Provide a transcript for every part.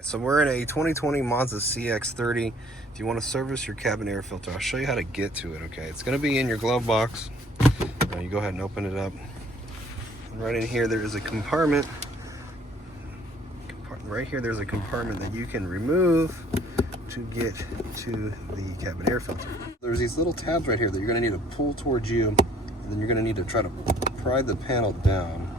So we're in a 2020 Mazda CX30. If you want to service your cabin air filter, I'll show you how to get to it, okay? It's going to be in your glove box. Now you go ahead and open it up. And right in here, there is a compartment. Right here, there's a compartment that you can remove to get to the cabin air filter. There's these little tabs right here that you're going to need to pull towards you. And then you're going to need to try to pry the panel down.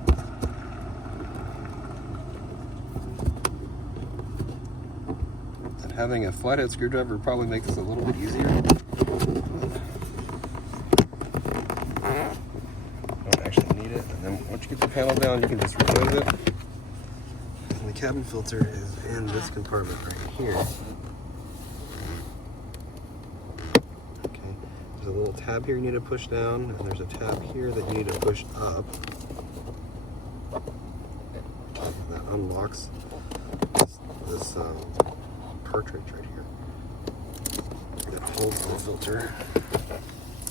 Having a flathead screwdriver would probably make this a little bit easier. Don't actually need it. And then once you get the panel down, you can just remove it. And the cabin filter is in this compartment right here. Okay. There's a little tab here you need to push down, and there's a tab here that you need to push up. That unlocks this cartridge right here that holds the filter,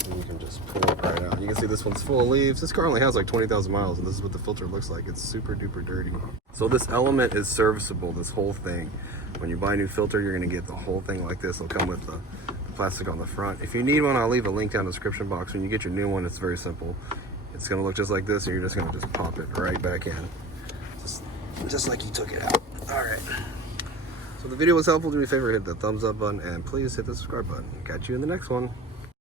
and you can just pull it right out. You can see this one's full of leaves. This car only has like 20,000 miles, and this is what the filter looks like. It's super duper dirty. So this element is serviceable, this whole thing. When you buy a new filter, you're going to get the whole thing like this. It'll come with the plastic on the front. If you need one, I'll leave a link down in the description box. When you get your new one, it's very simple. It's going to look just like this, and you're just going to just pop it right back in, just like you took it out. All right. So if the video was helpful, do me a favor, hit the thumbs up button, and please hit the subscribe button. Catch you in the next one.